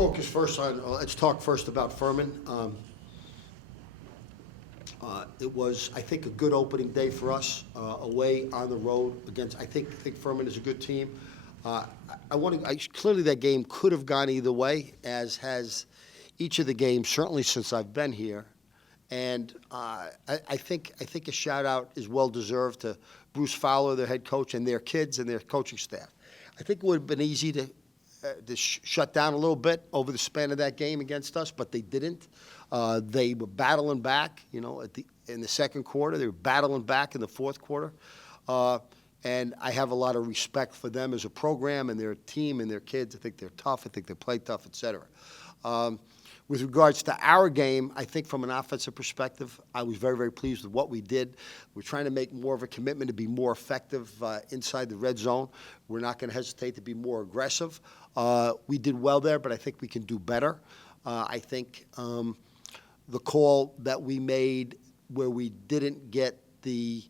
focus first on, let's talk first about Furman. It was, I think, a good opening day for us, away on the road against, I think Furman is a good team. Clearly that game could have gone either way, as has each of the games, certainly since I've been here. And I think a shout out is well deserved to Bruce Fowler, their head coach, and their kids and their coaching staff. I think it would have been easy to shut down a little bit over the span of that game against us, but they didn't. They were battling back, in the second quarter. They were battling back in the fourth quarter. And I have a lot of respect for them as a program and their team and their kids. I think they're tough. I think they play tough, et cetera. With regards to our game, I think from an offensive perspective, I was very, very pleased with what we did. We're trying to make more of a commitment to be more effective inside the red zone. We're not going to hesitate to be more aggressive. We did well there, but I think we can do better. I think the call that we made where we didn't get the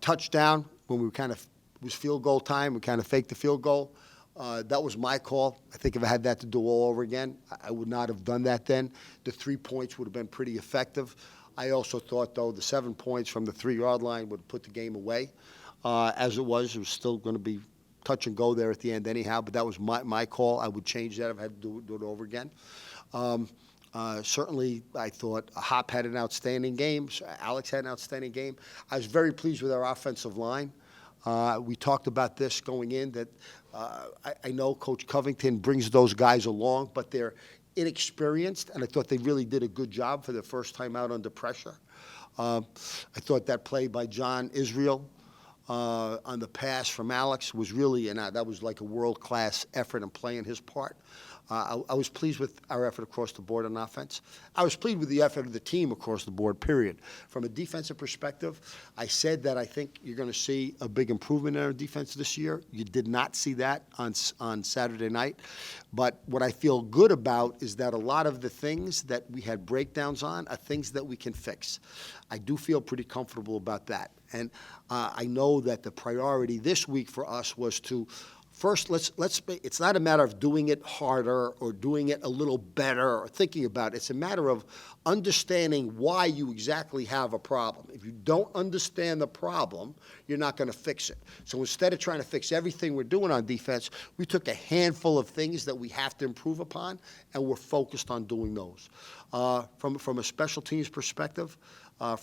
touchdown when we kind of it was field goal time, we kind of faked the field goal. That was my call. I think if I had that to do all over again, I would not have done that then. The 3 points would have been pretty effective. I also thought, though, the 7 points from the 3-yard line would have put the game away. As it was still going to be touch and go there at the end anyhow, but that was my call. I would change that if I had to do it over again. Certainly, I thought Hop had an outstanding game. Alex had an outstanding game. I was very pleased with our offensive line. We talked about this going in, that I know Coach Covington brings those guys along, but they're inexperienced, and I thought they really did a good job for their first time out under pressure. I thought that play by John Israel on the pass from Alex was really, and that was like a world-class effort and play on his part. I was pleased with our effort across the board on offense. I was pleased with the effort of the team across the board, period. From a defensive perspective, I said that I think you're going to see a big improvement in our defense this year. You did not see that on Saturday night. But what I feel good about is that a lot of the things that we had breakdowns on are things that we can fix. I do feel pretty comfortable about that. And I know that the priority this week for us was to first, it's not a matter of doing it harder or doing it a little better or thinking about it. It's a matter of understanding why you exactly have a problem. If you don't understand the problem, you're not going to fix it. So instead of trying to fix everything we're doing on defense, we took a handful of things that we have to improve upon, and we're focused on doing those. From a special teams perspective, I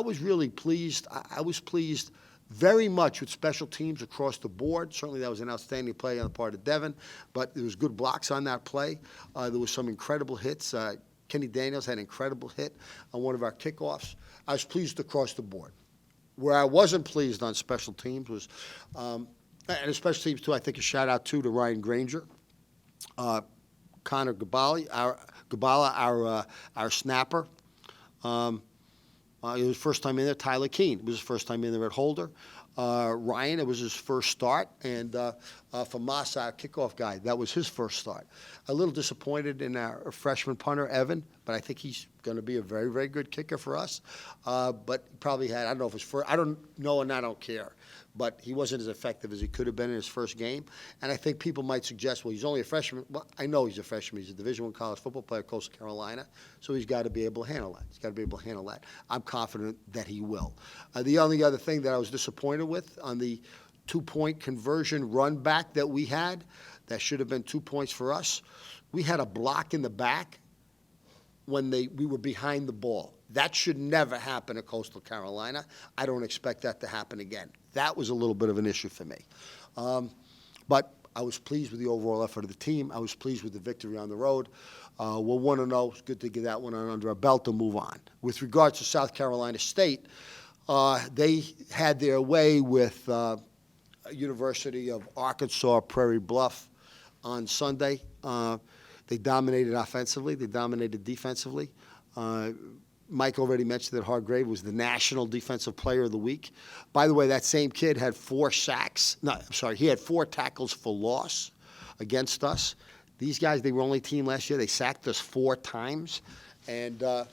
was really pleased. I was pleased very much with special teams across the board. Certainly that was an outstanding play on the part of Devin, but there was good blocks on that play. There was some incredible hits. Kenny Daniels had an incredible hit on one of our kickoffs. I was pleased across the board. Where I wasn't pleased on special teams was, and special teams too, I think a shout out to Ryan Granger, Connor Gabala, our snapper. It was his first time in there. Tyler Keene, it was his first time in there at Holder. Ryan, it was his first start. And for Massa, our kickoff guy, that was his first start. A little disappointed in our freshman punter, Evan, but I think he's going to be a very, very good kicker for us. But he probably had, I don't know if it's first, I don't know and I don't care. But he wasn't as effective as he could have been in his first game. And I think people might suggest, well, he's only a freshman. Well, I know he's a freshman. He's a Division I college football player at Coastal Carolina, so he's got to be able to handle that. I'm confident that he will. The only other thing that I was disappointed with on the 2-point conversion run back that we had, that should have been 2 points for us, we had a block in the back when we were behind the ball. That should never happen at Coastal Carolina. I don't expect that to happen again. That was a little bit of an issue for me. But I was pleased with the overall effort of the team. I was pleased with the victory on the road. We're 1-0. It's good to get that one under our belt to move on. With regards to South Carolina State, they had their way with University of Arkansas Prairie Bluff on Sunday. They dominated offensively. They dominated defensively. Mike already mentioned that Hargrave was the National Defensive Player of the Week. By the way, that same kid had 4 sacks. No, I'm sorry, he had 4 tackles for loss against us. These guys, they were only team last year. They sacked us 4 times, and they're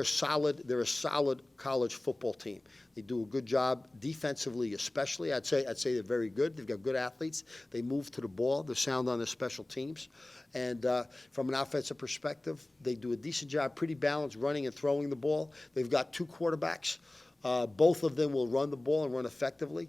a solid college football team. They do a good job defensively, especially. I'd say they're very good. They've got good athletes. They move to the ball. They're sound on their special teams. And from an offensive perspective, they do a decent job, pretty balanced, running and throwing the ball. They've got two quarterbacks. Both of them will run the ball and run effectively.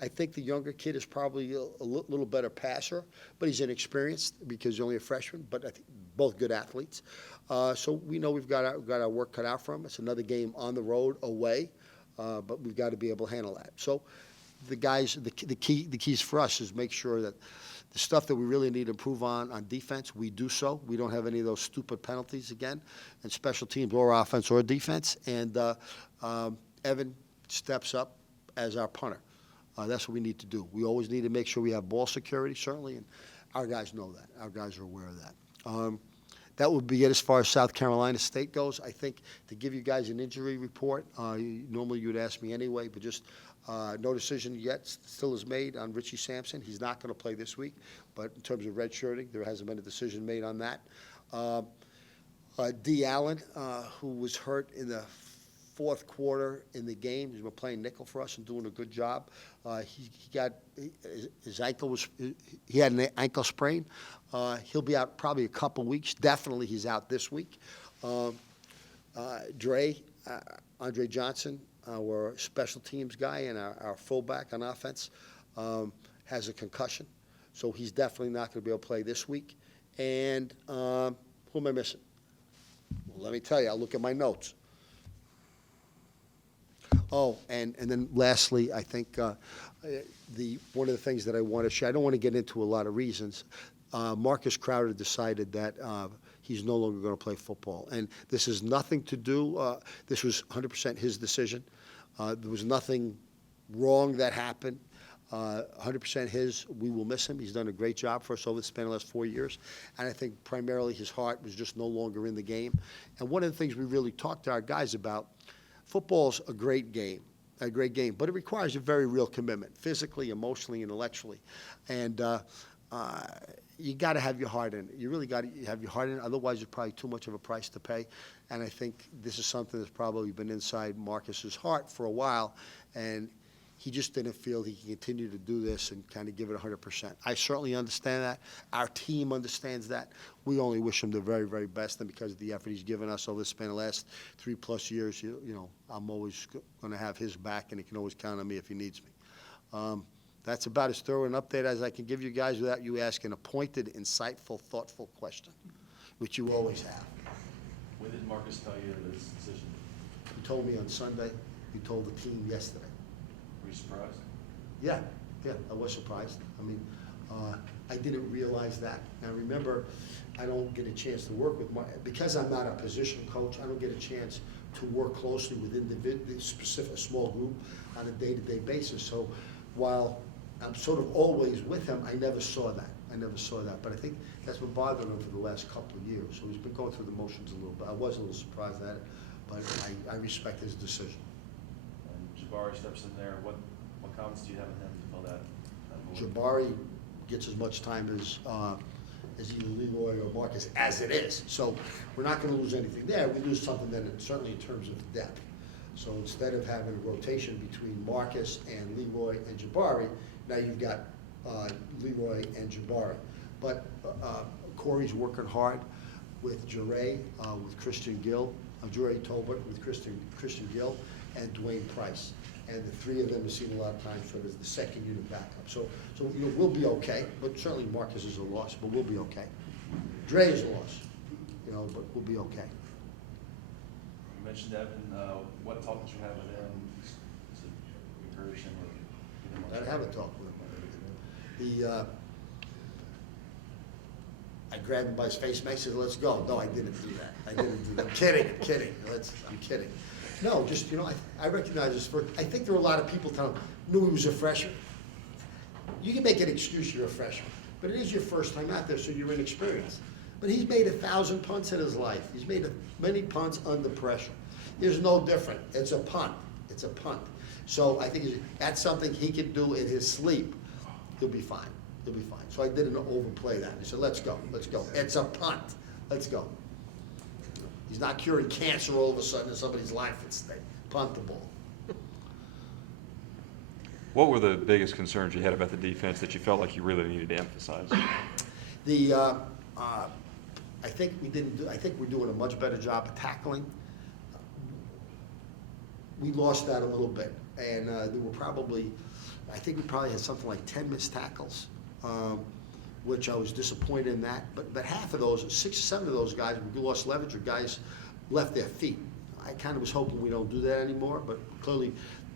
I think the younger kid is probably a little better passer, but he's inexperienced because he's only a freshman, but I think both good athletes. So we know we've got our work cut out for him. It's another game on the road, away, but we've got to be able to handle that. So the keys for us is make sure that the stuff that we really need to improve on defense, we do so. We don't have any of those stupid penalties again, and special teams or offense or defense. And Evan steps up as our punter. That's what we need to do. We always need to make sure we have ball security, certainly, and our guys know that. Our guys are aware of that. That would be it as far as South Carolina State goes. I think to give you guys an injury report, normally you would ask me anyway, but just no decision yet still is made on Richie Sampson. He's not going to play this week, but in terms of redshirting, there hasn't been a decision made on that. D. Allen, who was hurt in the fourth quarter in the game. He's been playing nickel for us and doing a good job. He got his ankle he had an ankle sprain. He'll be out probably a couple weeks. Definitely he's out this week. Andre Johnson, our special teams guy and our fullback on offense, has a concussion. So he's definitely not going to be able to play this week. And who am I missing? Well, let me tell you, I'll look at my notes. Oh, and then lastly, I think one of the things that I want to share, I don't want to get into a lot of reasons. Marcus Crowder decided that he's no longer going to play football. And this has nothing to do, this was 100% his decision. There was nothing wrong that happened. 100% his. We will miss him. He's done a great job for us over the span of the last 4 years. And I think primarily his heart was just no longer in the game. And one of the things we really talked to our guys about, football's a great game, but it requires a very real commitment, physically, emotionally, intellectually. And you got to have your heart in it. You really got to have your heart in it. Otherwise, it's probably too much of a price to pay. And I think this is something that's probably been inside Marcus's heart for a while. And he just didn't feel he could continue to do this and kind of give it 100%. I certainly understand that. Our team understands that. We only wish him the very, very best, and because of the effort he's given us over the span of the last 3+ years, you know, I'm always going to have his back, and he can always count on me if he needs me. That's about as thorough an update as I can give you guys without you asking a pointed, insightful, thoughtful question, which you always have. When did Marcus tell you this decision? He told me on Sunday. He told the team yesterday. Were you surprised? Yeah, I was surprised. I mean, I didn't realize that. Now remember, I don't get a chance to work with because I'm not a position coach, I don't get a chance to work closely with a small group on a day-to-day basis. So while I'm sort of always with him, I never saw that. But I think that's been bothering him for the last couple of years. So he's been going through the motions a little bit. I was a little surprised at it, but I respect his decision. Jabari steps in there. What comments do you have on him to fill that void? Jabari gets as much time as either Leroy or Marcus as it is. So we're not going to lose anything there. We lose something then, certainly in terms of depth. So instead of having a rotation between Marcus and Leroy and Jabari, now you've got Leroy and Jabari. But Corey's working hard with Jure, with Christian Gill, Jure Tolbert with Christian Gill, and Dwayne Price. And the three of them have seen a lot of time sort of as the second unit backup. So you know, we'll be okay, but certainly Marcus is a loss, but we'll be okay. Dre is a loss, you know, but we'll be okay. You mentioned Evan. What talk did you have with him? Is it encourage him or give him I haven't talked with him. I grabbed him by his face and I said, "Let's go." No, I didn't do that. I'm kidding. I'm kidding. No, just, you know, I recognize this first. I think there were a lot of people knew he was a freshman. You can make an excuse you're a freshman, but it is your first time out there, so you're inexperienced. But he's made 1,000 punts in his life. He's made many punts under pressure. There's no different. It's a punt. So I think that's something he can do in his sleep. He'll be fine. So I didn't overplay that. I said, let's go. It's a punt. Let's go. He's not curing cancer all of a sudden in somebody's life at stake. Punt the ball. What were the biggest concerns you had about the defense that you felt like you really needed to emphasize? I think I think we're doing a much better job of tackling. We lost that a little bit, and there were I think we probably had something like 10 missed tackles, which I was disappointed in that. But half of those, 6 or 7 of those guys, we lost leverage, or guys left their feet. I kind of was hoping we don't do that anymore, but clearly,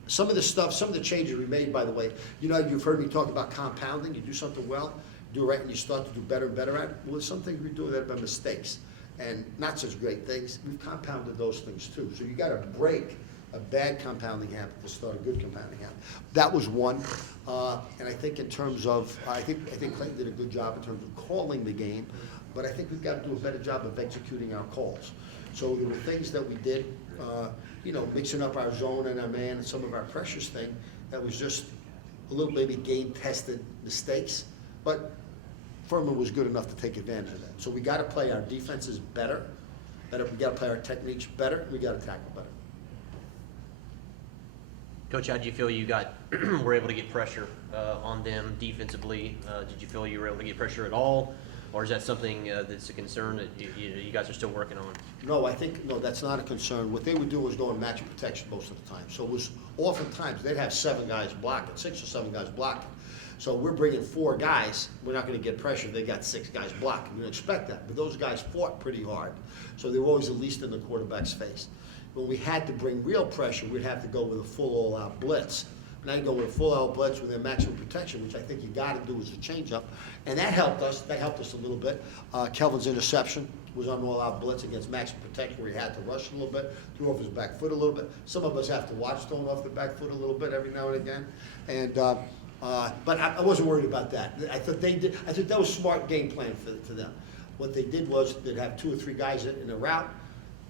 some of the changes we made, by the way, you've heard me talk about compounding. You do something well, do it right, and you start to do better and better at it. Well, some things we do that have been mistakes, and not such great things. We've compounded those things too. So you got to break a bad compounding habit to start a good compounding habit. That was one, and I think in terms of, I think Clayton did a good job in terms of calling the game, but I think we've got to do a better job of executing our calls. So there were things that we did, mixing up our zone and our man and some of our pressures thing, that was just a little maybe game-tested mistakes, but Furman was good enough to take advantage of that. So we got to play our defenses better. We got to play our techniques better. We got to tackle better. Coach, how did you feel you were able to get pressure on them defensively? Did you feel you were able to get pressure at all? Or is that something that's a concern that you guys are still working on? No, that's not a concern. What they would do was go in match protection most of the time. So it was oftentimes they'd have 7 guys blocking, 6 or 7 guys blocking. So we're bringing 4 guys. We're not going to get pressure. They got 6 guys blocking. We don't expect that. But those guys fought pretty hard. So they were always at least in the quarterback's face. When we had to bring real pressure, we'd have to go with a full all-out blitz. Now you go with a full-out blitz with their maximum protection, which I think you got to do as a change-up, and that helped us. That helped us a little bit. Kelvin's interception was on all-out blitz against maximum protection, where he had to rush a little bit, threw off his back foot a little bit. Some of us have to watch throwing off the back foot a little bit every now and again, and but I wasn't worried about that. I thought that was smart game plan for them. What they did was they'd have 2 or 3 guys in a route,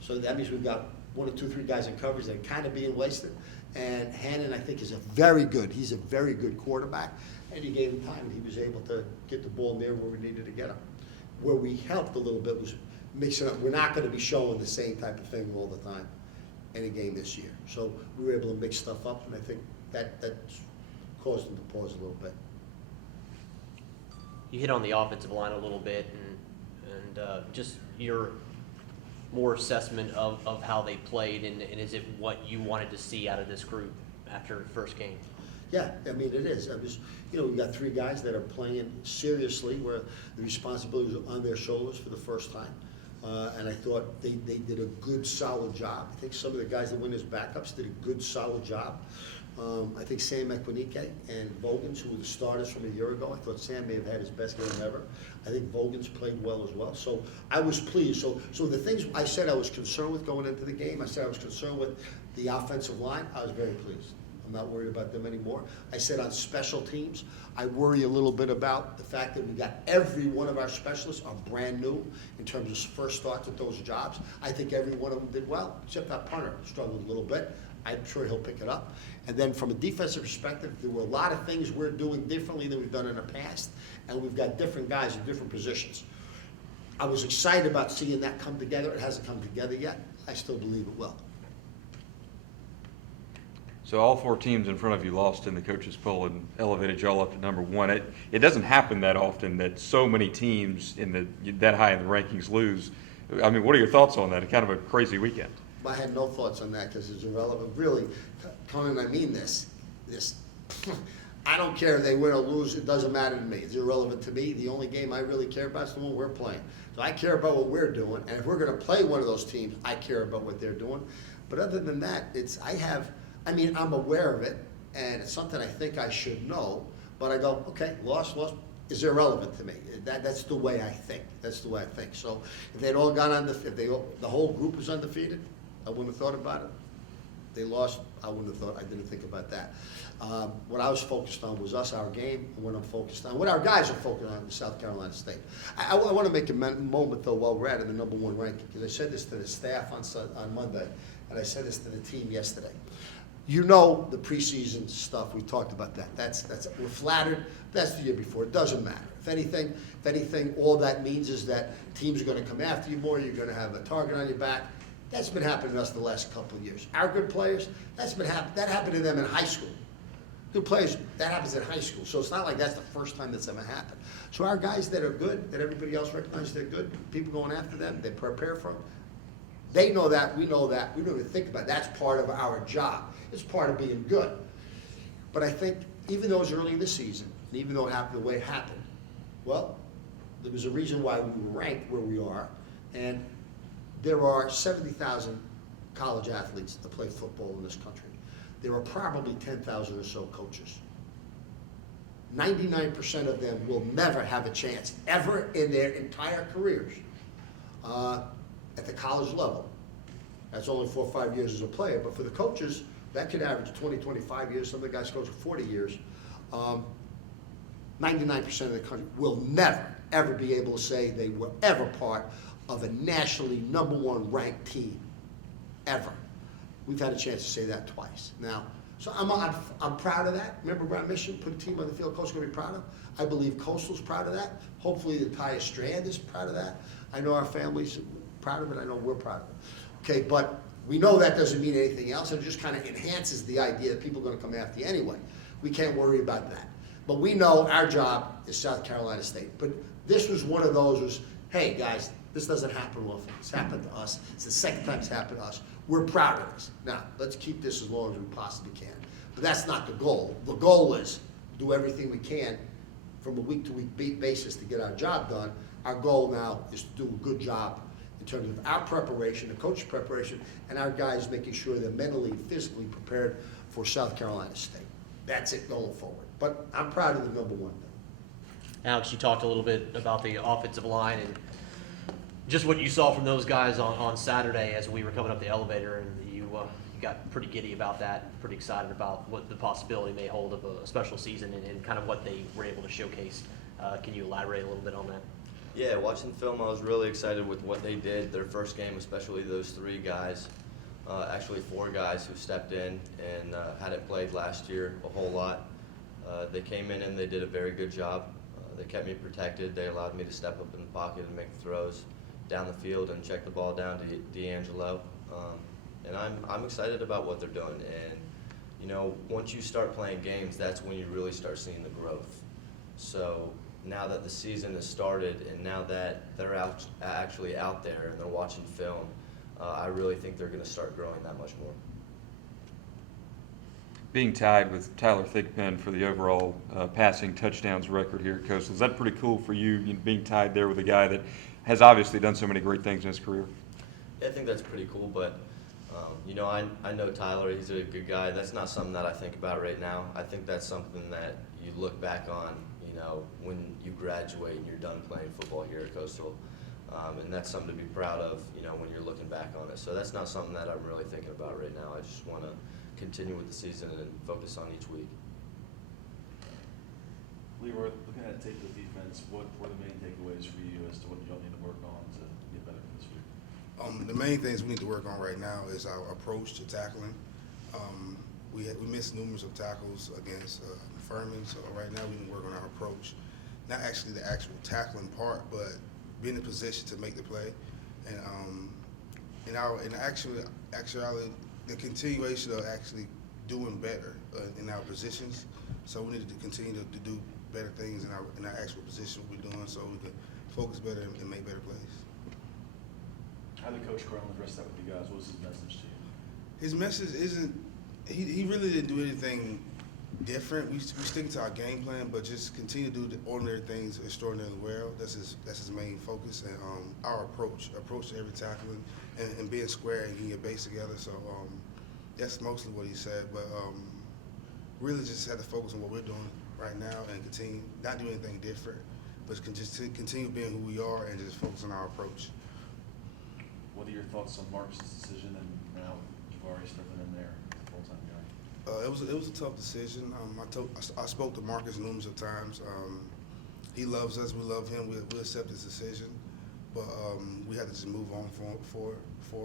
so that means we've got 1 or 2 or 3 guys in coverage that are kind of being wasted. And Hannon, I think, he's a very good quarterback, and he gave him time, and he was able to get the ball near where we needed to get him. Where we helped a little bit was mixing up. We're not going to be showing the same type of thing all the time in a game this year. So we were able to mix stuff up, and I think that caused them to pause a little bit. You hit on the offensive line a little bit, and just your more assessment of how they played, and is it what you wanted to see out of this group after the first game? Yeah, I mean, it is. We've got 3 guys that are playing seriously, where the responsibility was on their shoulders for the first time. And I thought they did a good, solid job. I think some of the guys that went as backups did a good, solid job. I think Sam Equinique and Vogans, who were the starters from a year ago, I thought Sam may have had his best game ever. I think Vogans played well as well. So I was pleased. So the things I said I was concerned with going into the game, I said I was concerned with the offensive line, I was very pleased. I'm not worried about them anymore. I said on special teams, I worry a little bit about the fact that we got every one of our specialists are brand new in terms of first starts at those jobs. I think every one of them did well, except that punter struggled a little bit. I'm sure he'll pick it up. And then from a defensive perspective, there were a lot of things we're doing differently than we've done in the past, and we've got different guys in different positions. I was excited about seeing that come together. It hasn't come together yet. I still believe it will. So all 4 teams in front of you lost in the coaches poll and elevated y'all up to number 1. It doesn't happen that often that so many teams that high in the rankings lose. I mean, what are your thoughts on that? It's kind of a crazy weekend. I had no thoughts on that because it's irrelevant. Really, Conan, I mean this. I don't care if they win or lose. It doesn't matter to me. It's irrelevant to me. The only game I really care about is the one we're playing. So I care about what we're doing. And if we're going to play one of those teams, I care about what they're doing. But other than that, I'm aware of it, and it's something I think I should know. But I go, okay, loss is irrelevant to me. That's the way I think. That's the way I think. So if they'd all gone the whole group was undefeated, I wouldn't have thought about it. They lost, I wouldn't have thought, I didn't think about that. What I was focused on was us, our game, and what I'm focused on, what our guys are focused on in South Carolina State. I want to make a moment, though, while we're at it, the number 1 ranking, because I said this to the staff on Monday, and I said this to the team yesterday. You know the preseason stuff, we talked about that. We're flattered. That's the year before. It doesn't matter. If anything, all that means is that teams are going to come after you more. You're going to have a target on your back. That's been happening to us the last couple of years. Our good players, that happened to them in high school. New players, that happens in high school, so it's not like that's the first time that's ever happened. So our guys that are good, that everybody else recognizes they're good, people going after them, they prepare for them, they know that, we know that, we don't even think about it. That's part of our job. It's part of being good. But I think even though it was early in the season, and even though it happened the way it happened, well, there was a reason why we were ranked where we are, and there are 70,000 college athletes that play football in this country. There are probably 10,000 or so coaches. 99% of them will never have a chance ever in their entire careers at the college level. That's only 4 or 5 years as a player, but for the coaches, that could average 20, 25 years. Some of the guys coach for 40 years. 99% of the country will never, ever be able to say they were ever part of a nationally #1 ranked team, ever. We've had a chance to say that twice. Now, so I'm proud of that. Remember our mission, put a team on the field Coastal's gonna be proud of. I believe Coastal's proud of that. Hopefully the entire Strand is proud of that. I know our family's proud of it. I know we're proud of it. Okay, but we know that doesn't mean anything else. It just kind of enhances the idea that people are gonna come after you anyway. We can't worry about that. But we know our job is South Carolina State. But this was one of those was, hey, guys, this doesn't happen often. It's happened to us. It's the second time it's happened to us. We're proud of this. Now, let's keep this as long as we possibly can. But that's not the goal. The goal is do everything we can from a week-to-week basis to get our job done. Our goal now is to do a good job in terms of our preparation, the coach's preparation, and our guys making sure they're mentally and physically prepared for South Carolina State. That's it going forward. But I'm proud of the #1 thing. Alex, you talked a little bit about the offensive line and just what you saw from those guys on Saturday as we were coming up the elevator, and you got pretty giddy about that, pretty excited about what the possibility may hold of a special season and kind of what they were able to showcase. Can you elaborate a little bit on that? Yeah, watching the film, I was really excited with what they did. Their first game, especially those 3 guys, actually 4 guys who stepped in and hadn't played last year a whole lot. They came in and they did a very good job. They kept me protected. They allowed me to step up in the pocket and make throws down the field and check the ball down to D'Angelo. And I'm excited about what they're doing. And, you know, once you start playing games, that's when you really start seeing the growth. So now that the season has started and now that they're actually out there and they're watching film, I really think they're going to start growing that much more. Being tied with Tyler Thigpen for the overall passing touchdowns record here at Coastal, is that pretty cool for you, being tied there with a guy that has obviously done so many great things in his career? Yeah, I think that's pretty cool, but you know, I know Tyler, he's a good guy. That's not something that I think about right now. I think that's something that you look back on, you know, when you graduate and you're done playing football here at Coastal. And that's something to be proud of, you know, when you're looking back on it. So that's not something that I'm really thinking about right now. I just want to continue with the season and focus on each week. Leroy, looking at tape of defense, what were the main takeaways for you as to what y'all need to work on to get better for this week? The main things we need to work on right now is our approach to tackling. We missed numerous of tackles against Furman, so right now we need to work on our approach. Not actually the actual tackling part, but being in position to make the play. And actually, the continuation of actually doing better in our positions. So we need to continue to do better things in our actual position we're doing, so we can focus better and make better plays. How did Coach Carlin address that with you guys? What was his message to you? His message isn't. He really didn't do anything different. We stick to our game plan, but just continue to do the ordinary things extraordinarily well. That's his main focus, and our approach to every tackling and being square and getting your base together. So that's mostly what he said. But really just have to focus on what we're doing right now and continue not do anything different, but just continue being who we are and just focus on our approach. What are your thoughts on Marcus' decision and now Jabari stepping in there full-time guy? It was a tough decision. I spoke to Marcus numerous of times. He loves us. We love him. We accept his decision, but we had to just move on forward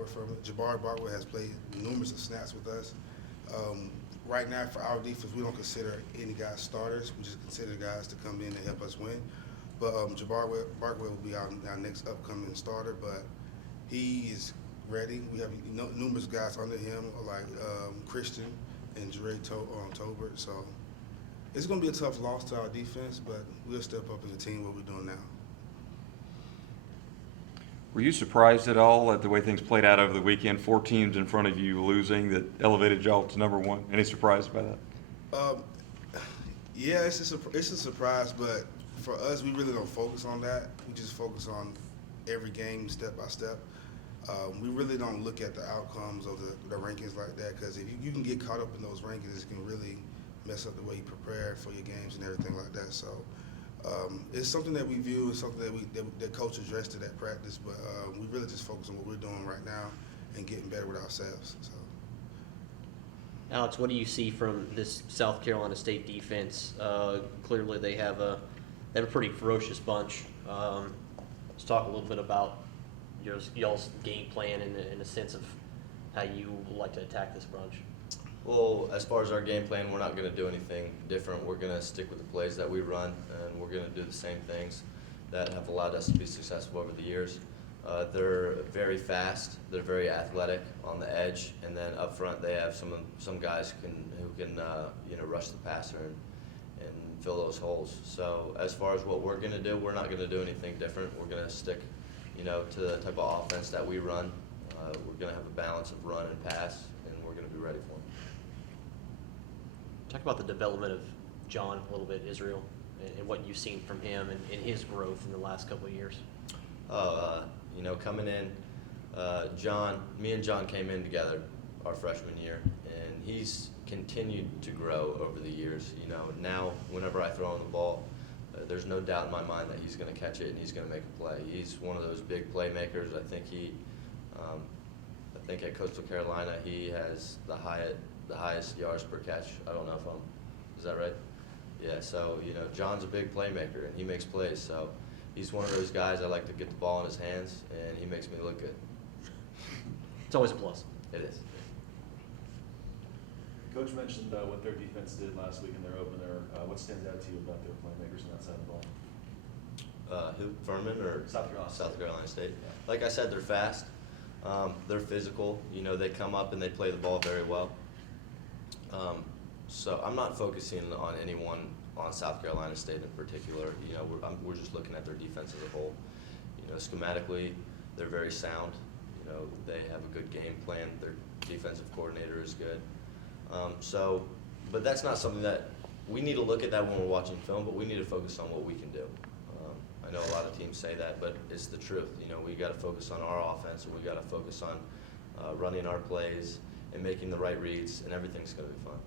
from it. Jabari Barkley has played numerous of snaps with us. Right now, for our defense, we don't consider any guys starters. We just consider guys to come in and help us win. But Jabari Barkley will be our next upcoming starter, but he is ready. We have numerous guys under him, like Christian and Jere Tobert. So It's going to be a tough loss to our defense, but we'll step up as a team what we're doing now. Were you surprised at all at the way things played out over the weekend? 4 teams in front of you losing that elevated y'all to number 1. Any surprise by that? Yeah, it's a surprise, but for us, we really don't focus on that. We just focus on every game step by step. We really don't look at the outcomes of the rankings like that, because if you can get caught up in those rankings, it can really mess up the way you prepare for your games and everything like that. So it's something that we view and something that coach addressed it at practice, but we really just focus on what we're doing right now and getting better with ourselves. So. Alex, what do you see from this South Carolina State defense? Clearly, they have a pretty ferocious bunch. Let's talk a little bit about y'all's game plan in a sense of how you like to attack this bunch. Well, as far as our game plan, we're not going to do anything different. We're going to stick with the plays that we run, and we're going to do the same things that have allowed us to be successful over the years. They're very fast. They're very athletic on the edge, and then up front they have some guys who can rush the passer and fill those holes. So as far as what we're going to do, we're not going to do anything different. We're going to stick, to the type of offense that we run. We're going to have a balance of run and pass, and we're going to be ready for them. Talk about the development of John a little bit, Israel, and what you've seen from him and his growth in the last couple of years. Coming in, me and John came in together our freshman year, and he's continued to grow over the years. Now whenever I throw him the ball, there's no doubt in my mind that he's going to catch it and he's going to make a play. He's one of those big playmakers. I think at Coastal Carolina he has the highest yards per catch. I don't know is that right? Yeah, so, John's a big playmaker, and he makes plays. So he's one of those guys I like to get the ball in his hands, and he makes me look good. It's always a plus. It is. Coach mentioned what their defense did last week in their opener. What stands out to you about their playmakers on that side of the ball? Who, Furman or South Carolina State? Yeah. Like I said, they're fast. They're physical. They come up and they play the ball very well. So I'm not focusing on anyone on South Carolina State in particular. We're just looking at their defense as a whole. Schematically, they're very sound. They have a good game plan. Their defensive coordinator is good. But that's not something that we need to look at that when we're watching film, but we need to focus on what we can do. I know a lot of teams say that, but it's the truth. We got to focus on our offense, and we got to focus on running our plays and making the right reads, and everything's going to be fun.